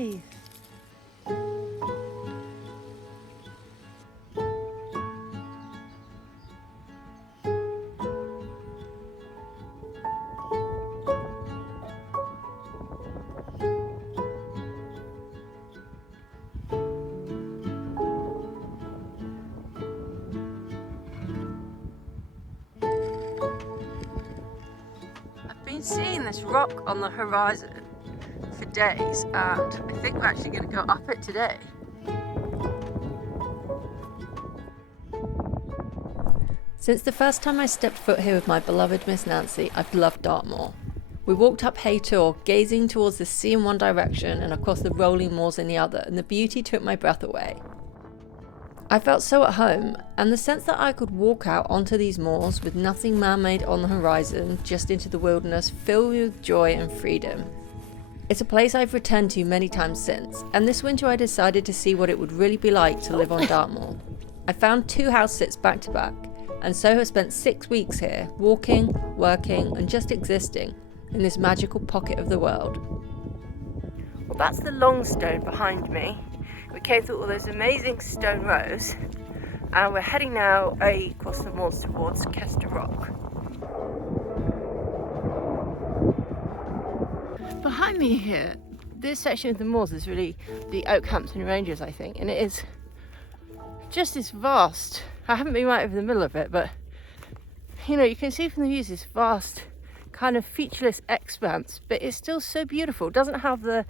Yay! I've been seeing this rock on the horizon for days, and I think we're actually going to go up it today. Since the first time I stepped foot here with my beloved Miss Nancy, I've loved Dartmoor. We walked up Hay Tor, gazing towards the sea in one direction and across the rolling moors in the other, and the beauty took my breath away. I felt so at home, and the sense that I could walk out onto these moors with nothing man-made on the horizon, just into the wilderness, filled me with joy and freedom. It's a place I've returned to many times since, and this winter I decided to see what it would really be like to live on Dartmoor. I found 2 house sits back to back, and so have spent 6 weeks here, walking, working, and just existing in this magical pocket of the world. Well, that's the long stone behind me. We came through all those amazing stone rows, and we're heading now across the moors towards Kester Rock. Behind me here, this section of the moors is really the Oakhampton Ranges, I think, and it is just this vast. I haven't been right over the middle of it, but you know, you can see from the views this vast kind of featureless expanse, but it's still so beautiful. It doesn't have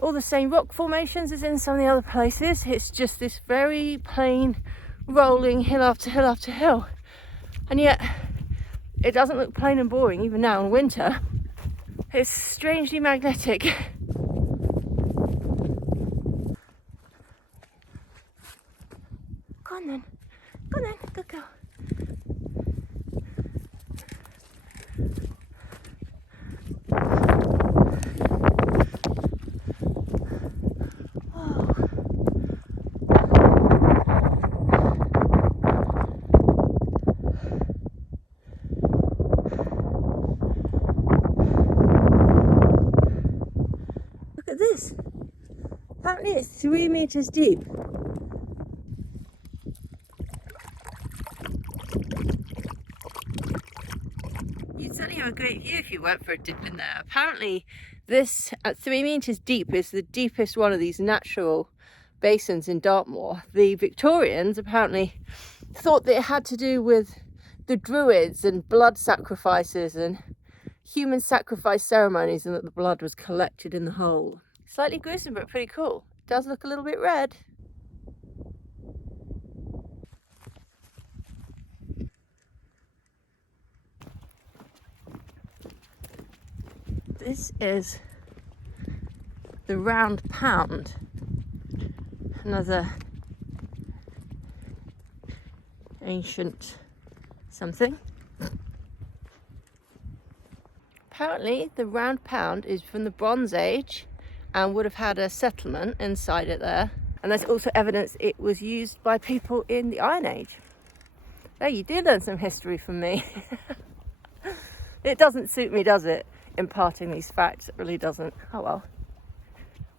all the same rock formations as in some of the other places. It's just this very plain rolling hill after hill after hill, and yet it doesn't look plain and boring even now in winter. It's strangely magnetic. Go on then, good girl. This. Apparently it's 3 meters deep. You'd certainly have a great view if you went for a dip in there. Apparently this at 3 meters deep is the deepest one of these natural basins in Dartmoor. The Victorians apparently thought that it had to do with the Druids and blood sacrifices and human sacrifice ceremonies, and that the blood was collected in the hole. Slightly gruesome, but pretty cool. It does look a little bit red. This is the Round Pound, another ancient something. Apparently the Round Pound is from the Bronze Age and would have had a settlement inside it there, and there's also evidence it was used by people in the Iron Age. There, you did learn some history from me. It doesn't suit me, does it, imparting these facts? It really doesn't. Oh well.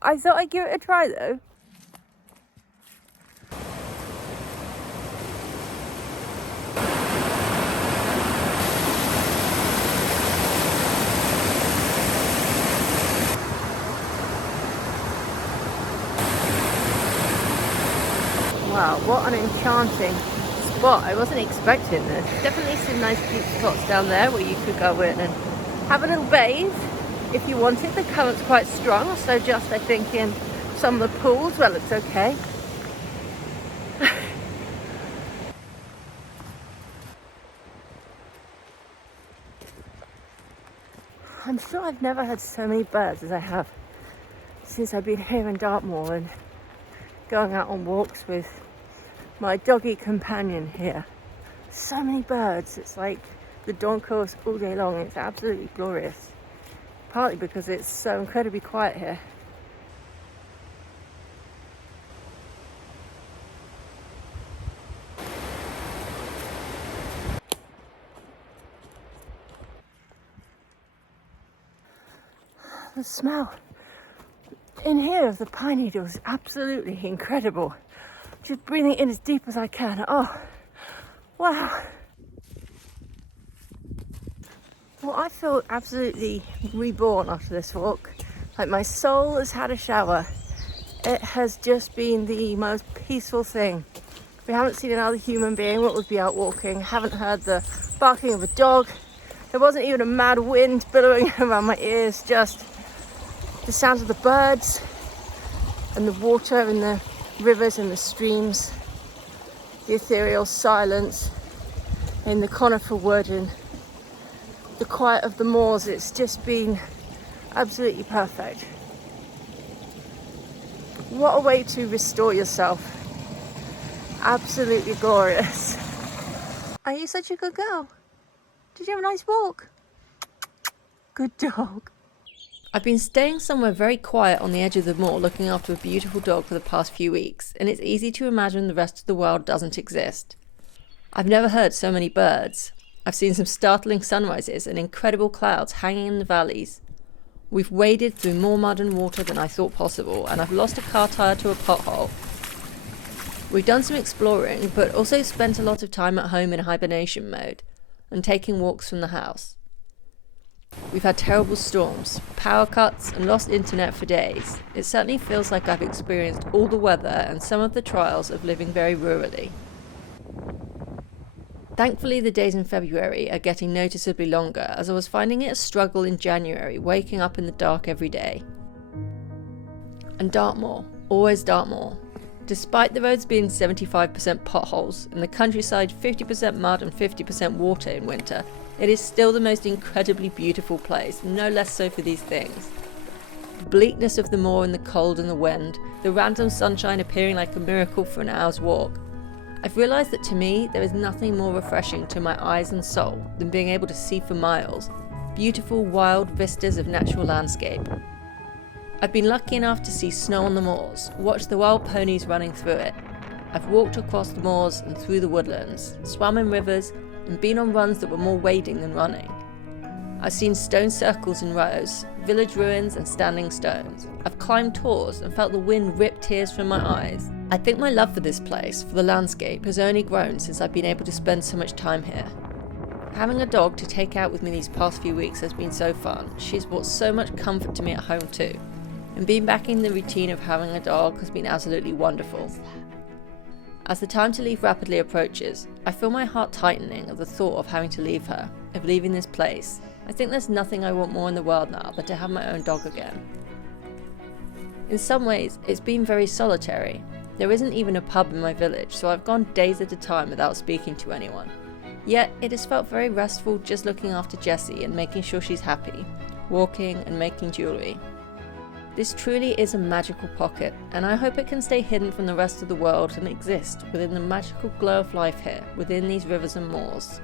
I thought I'd give it a try though. Wow, what an enchanting spot. I wasn't expecting this. Definitely some nice deep spots down there where you could go in and have a little bathe if you wanted. The current's quite strong, so just I think in some of the pools, well, it's okay. I'm sure I've never had so many birds as I have since I've been here in Dartmoor and going out on walks with my doggy companion here. So many birds, it's like the dawn chorus all day long. It's absolutely glorious, partly because it's so incredibly quiet here. The smell in here of the pine needles is absolutely incredible. Just breathing in as deep as I can. Oh, wow. Well, I feel absolutely reborn after this walk. Like my soul has had a shower. It has just been the most peaceful thing. We haven't seen another human being what would be out walking. Haven't heard the barking of a dog. There wasn't even a mad wind billowing around my ears. Just the sounds of the birds and the water and the rivers and the streams. The ethereal silence in the conifer wood and the quiet of the moors. It's just been absolutely perfect. What a way to restore yourself. Absolutely glorious. Are you such a good girl? Did you have a nice walk? Good dog. I've been staying somewhere very quiet on the edge of the moor looking after a beautiful dog for the past few weeks, and it's easy to imagine the rest of the world doesn't exist. I've never heard so many birds. I've seen some startling sunrises and incredible clouds hanging in the valleys. We've waded through more mud and water than I thought possible, and I've lost a car tyre to a pothole. We've done some exploring, but also spent a lot of time at home in hibernation mode, and taking walks from the house. We've had terrible storms, power cuts, and lost internet for days. It certainly feels like I've experienced all the weather and some of the trials of living very rurally. Thankfully, the days in February are getting noticeably longer, as I was finding it a struggle in January, waking up in the dark every day. And Dartmoor, always Dartmoor. Despite the roads being 75% potholes, and the countryside 50% mud and 50% water in winter, it is still the most incredibly beautiful place, no less so for these things. The bleakness of the moor in the cold and the wind, the random sunshine appearing like a miracle for an hour's walk. I've realised that to me, there is nothing more refreshing to my eyes and soul than being able to see for miles beautiful wild vistas of natural landscape. I've been lucky enough to see snow on the moors, watch the wild ponies running through it. I've walked across the moors and through the woodlands, swam in rivers, and been on runs that were more wading than running. I've seen stone circles in rows, village ruins and standing stones. I've climbed tors and felt the wind rip tears from my eyes. I think my love for this place, for the landscape, has only grown since I've been able to spend so much time here. Having a dog to take out with me these past few weeks has been so fun. She's brought so much comfort to me at home too. And being back in the routine of having a dog has been absolutely wonderful. As the time to leave rapidly approaches, I feel my heart tightening at the thought of having to leave her, of leaving this place. I think there's nothing I want more in the world now than to have my own dog again. In some ways, it's been very solitary. There isn't even a pub in my village, so I've gone days at a time without speaking to anyone. Yet, it has felt very restful just looking after Jessie and making sure she's happy, walking and making jewellery. This truly is a magical pocket, and I hope it can stay hidden from the rest of the world and exist within the magical glow of life here, within these rivers and moors.